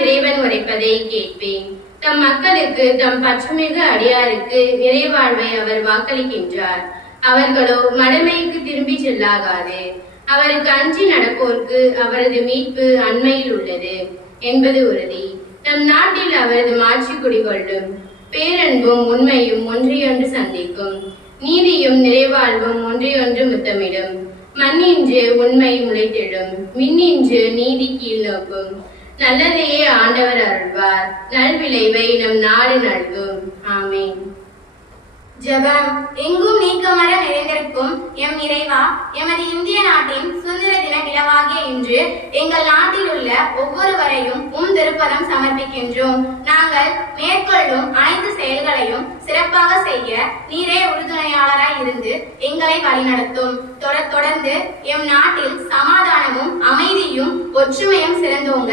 இறைவன் உரைப்பதை கேட்பேன். தம் மக்களுக்கு தம் பற்றுமிகு அடியாருக்கு நிறைவாழ்வை அவர் வாக்களிக்கின்றார். அவர்களோ மடமைக்கு திரும்பி செல்லாகாது. அவருக்கு அஞ்சி நடப்போர்க்கு அவரது மீட்பு அண்மையில் உள்ளது என்பது உறுதி. நம் நாட்டில் அவரது மாட்சி குடிகொள்ளும். பேரன்பும் உண்மையும் ஒன்றையொன்று சந்திக்கும். நீதியும் நிறைவாழ்வும் ஒன்றையொன்று முத்தமிடும். மண்ணின்று உண்மை முளைத்திடும். மின்னின்று நீதி கீழ் நோக்கும். நல்லதையே ஆண்டவர் அருள்வார். நல்விளைவை நம் நாடு நல்கும். ஆமீன். ஜெபம். எங்கும் நீக்கமர நிறைந்திருக்கும் எம் இறைவா, எமது இந்திய நாட்டின் சுதந்திர தின விழாவாகிய இன்று எங்கள் நாட்டில் உள்ள ஒவ்வொருவரையும் திருப்பதம் சமர்ப்பிக்கின்றோம். நாங்கள் மேற்கொள்ளும் அனைத்து செயல்களையும் சிறப்பாக செய்ய நீரே உறுதுணையாளராய் இருந்து எங்களை வழிநடத்தும். தொடர்ந்து எம் நாட்டில் சமாதானமும் அமைதியும் ஒற்றுமையும் சிறந்தோங்க.